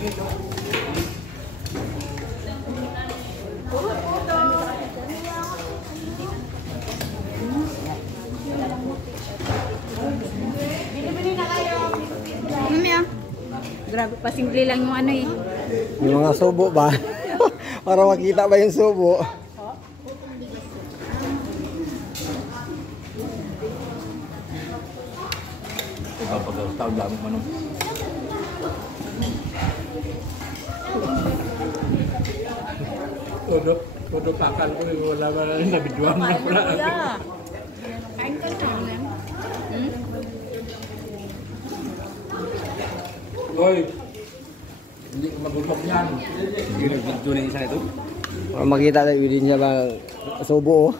Bili-bili na kayo. Grabe, pasimple lang yung ano eh. Yung mga subo ba? Para makita ba yung subo? Pag-taon dami manong. Todo pakal ko, wala ba na nabidwang na pala. Kain ka na. Hoy, hindi ko magutom yan. Hindi nag-video na isa ito. Para makita tayo din siya ba subo.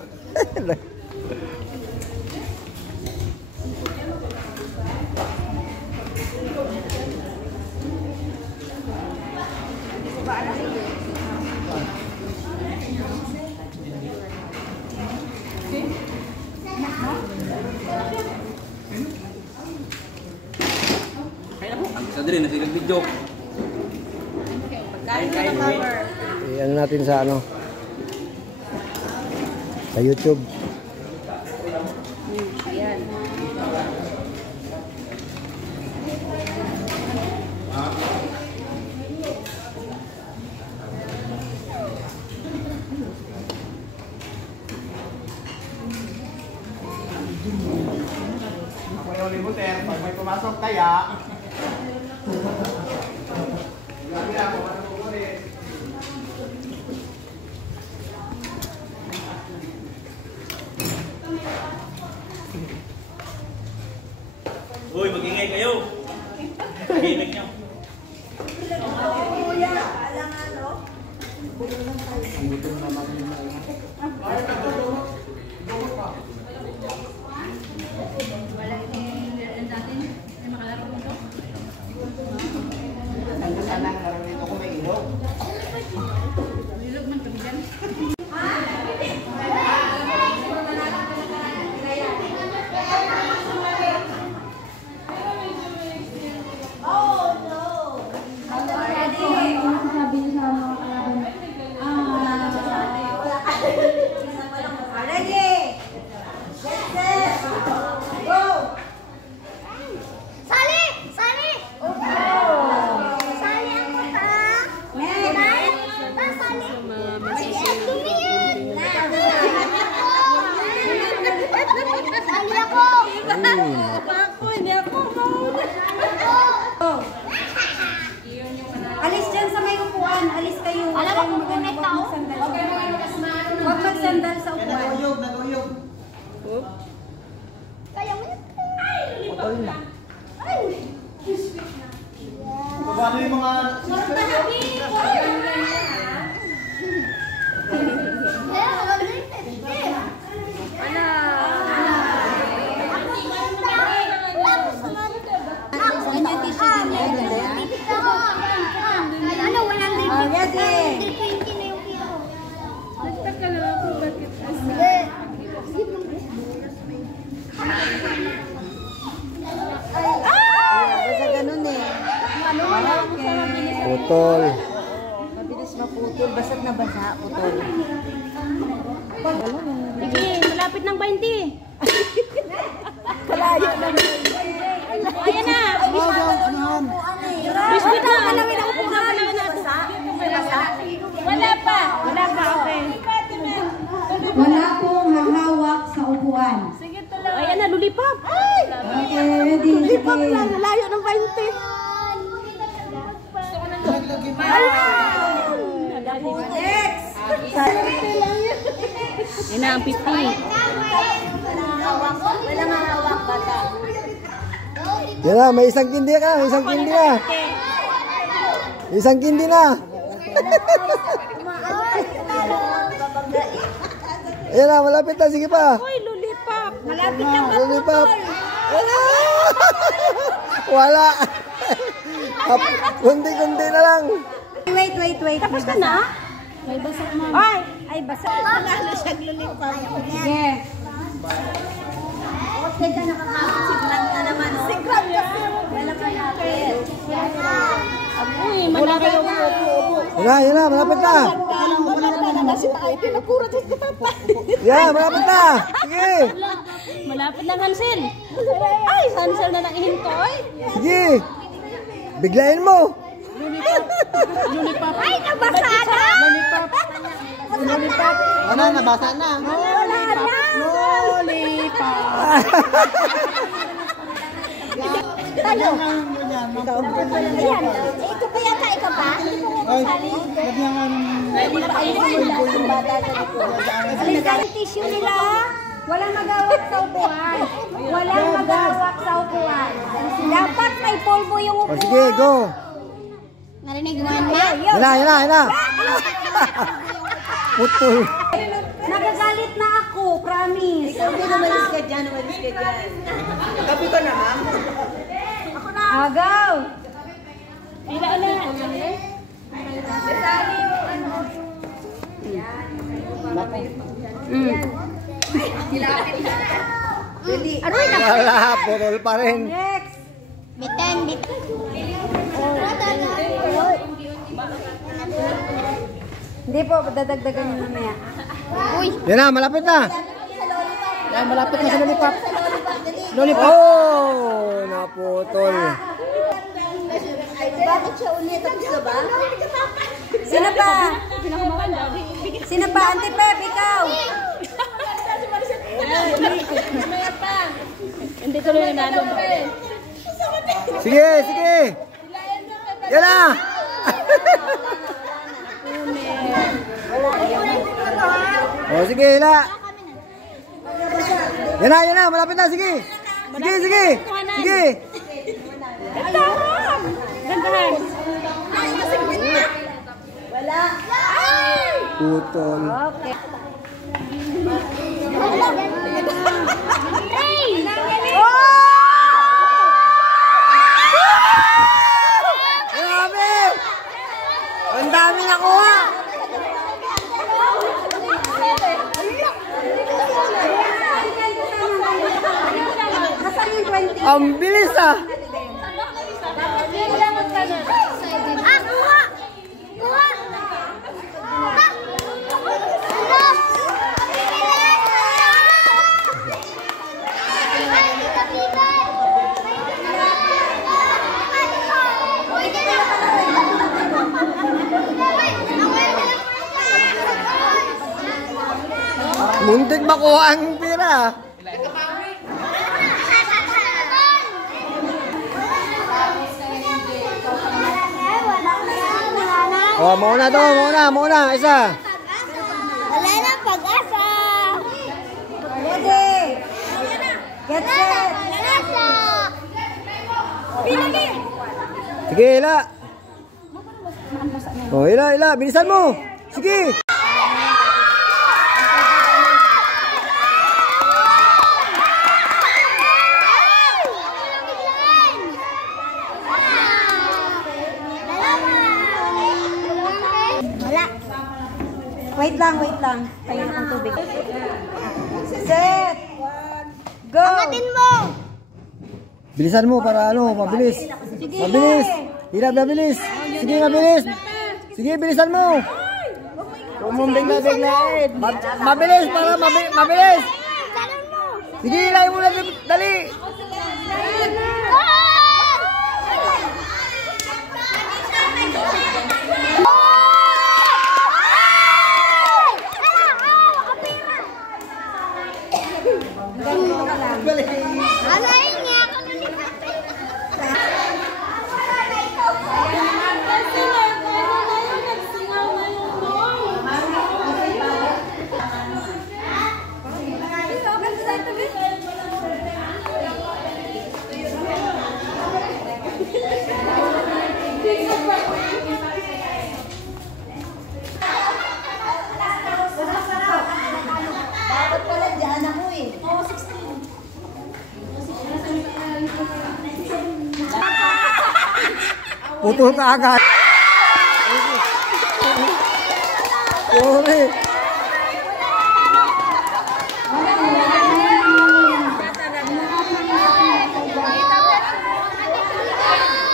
Sa diri na silang video. Ano natin sa ano? Sa YouTube. Ayan. Ako yung limutin, pag may pumasok kaya. Uy, mag-ingay kayo. Mag-ingay nyo. Alis dyan sa may upuan. Alis kayo. Alam mo kung kunit tao? Huwag magsandal sa upuan. Nag-uyog. Kaya mo yun. Putol na. Paano yung mga... Putol. Mabilis maputol. Basag na basa. Putol. Sige, malapit ng 20. Kalayo na. Ayan na. Biskuit na. Alawin ako po na. Wala pa. Wala pa. Okay. Wala pong hahawak sa upuan. Sige tuloy. Ayan na. Lulipap. Okay, ready? Lulipap na. Layo ng 20. Next! Yan na ang 50. Walang hawak bata. Yan na, may isang kindi ka. May isang kindi na. Isang kindi na. Yan na, malapit na. Sige pa. Uy, lulipap. Malapit na ba? Lulipap. Wala. Wala. Kundi-kundi na lang. Wait. Tapos ka na? May basak mo. Ay, basak. Wala na siyang lulipap. Sige. Okay ka nakakapit. Siglan ka naman. Siglan ka. Wala ka natin. Uy, malapit. Yan na, malapit na. Yan, malapit na. Sige. Malapit na Hansel. Ay, Hansel na naihintoy. Sige. Biglayin mo. Ay, nabasa na. Ano, nabasa na. Tayo. Ayan. Ito pa yata, ikaw pa? Alisan yung tissue nila. Walang magawak sa upuan. Walang magawak sa upuan. Dapat may polvo yung O, upuan. sige, go. Narinig mo na? Yan na. Putol. Nagagalit na ako, promise. Umalis ka dyan. Gabi ko na, ma'am. Agaw. Pila ulit. Wala, putol pa rin. Next. Bitan. Hindi po, dadagdagan nyo mamaya. Yan na, malapit na. Yan, malapit na sa lollipop. Oh, naputol. Bakit siya ulit? Tapos na ba? Sino pa? Sino pa? Auntie Pep, ikaw. Hindi tuloy na nanon. Sige. Yan na. O, sige, hila. Yan na, malapit na, sige. Sige. Gandahan. Putol. Okay. Grabe! Ang dami nakuha! Nasaan yung 20? Ang bilis ah! Muntik makuha ang pira. Oh, mauna, isa. Wala na pag-asa. Ready. Get set. Sige, hila. Oh, hila, bilisan mo. Sige. Wait lang. Tayo ng tubig. Set. Go. Angatin mo. Bilisan mo para mabilis. Mabilis. Hila, mabilis. Sige, mabilis. Sige, bilisan mo. Biglain. Mabilis para mabilis. Sige, hilahin mo na dali. Alayin niya ako dapat pala dyan ako eh. Oo, 16. Putol ka agad. Sorry.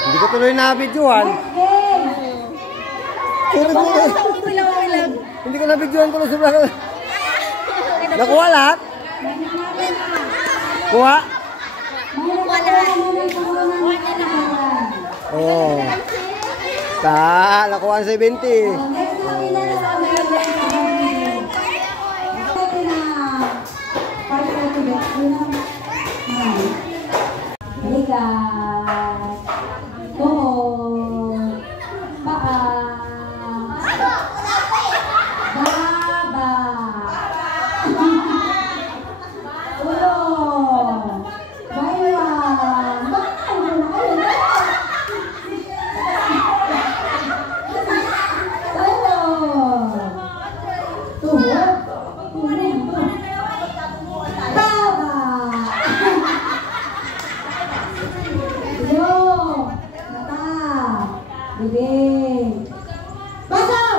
Hindi ko tuloy na-videoan. Sorry. Hindi ko na-videoan ko na sobrang. Nakuha lahat? Kuha? Oh. Nakuha ang 70. Balikat, tuhod, paa, baba, ulo, baywang, tuhod, baba. Bibig. Pasok!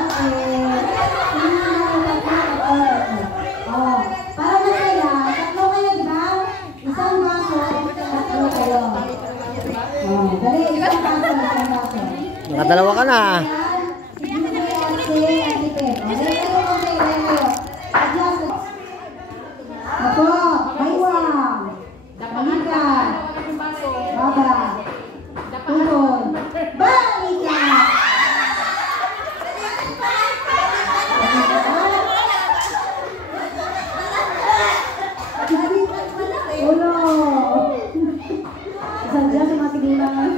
Okay. Oh, para masaya, tatlo kayo, di ba? Isang baso, tatlo kayo. Oh, dali, isang baso. Nakadalawa ka na. Ako, baywang. Balikat. Baba. Tuhod. Balikat. Ulo. Isang dyan sa mga tigilan.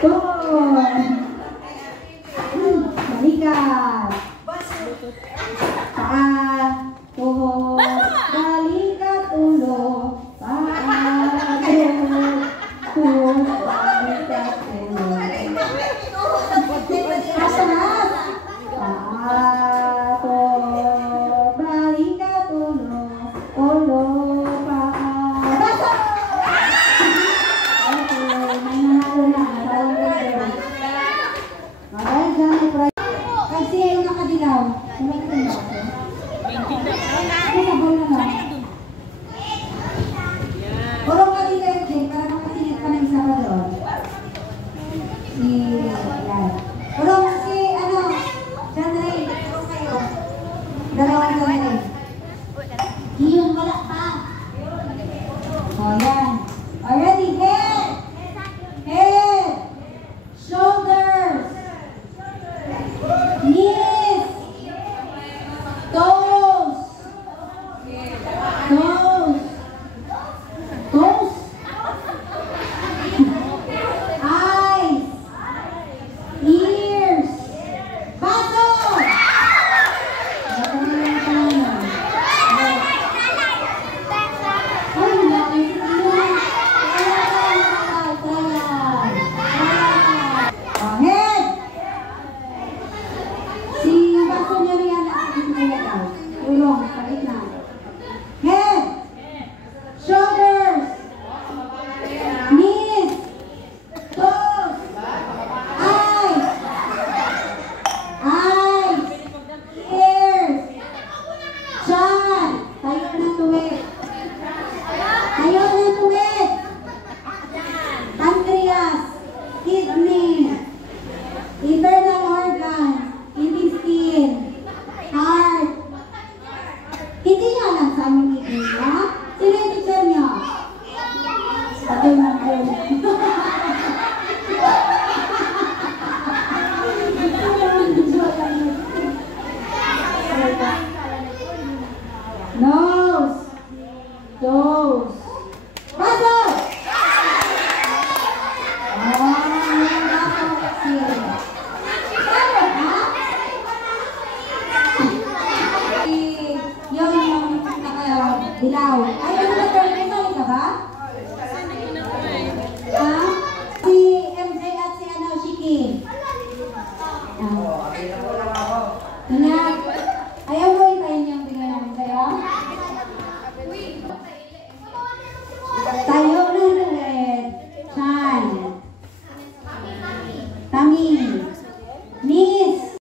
Tuhod. Balikat. Paa. Tuhod. Balikat. Ulo. Paa. Tuhod. Balikat. Ulo. Kasanat. Paa. Tuhod. Balikat. Ulo. Ulo. Paa. Basa! Okay, may nanalo na. Okay, dyan ay prize. Kasi yung nakadilaw. Sumat ko na ako. Ako sabol na lang. Purong kadila yun din para makasilip ka ng isa pa doon. Yan. Purong si, John Ray. Dalawang John Ray. Iyon wala pa. O, yan. Already, head. Head. Shoulders. Knees. Toes. Toes. Toes. Eyes. Ears. Baso. Head. Si baso niya riyan at ito. Ulong, palit na. Head. Shoulders. Knees. Toes. Eyes. Eyes. Ears. Chan. Tayo ng tuwid. Tayo ng tuwid. Pancreas. Kidney. Internal organs. Intestine. Heart. Hindi niya alam sa aming kidney, ha? Sino yung teacher niyo? Pati mo po. Nose. Toes. Pasok! Yung dilaw. Ay,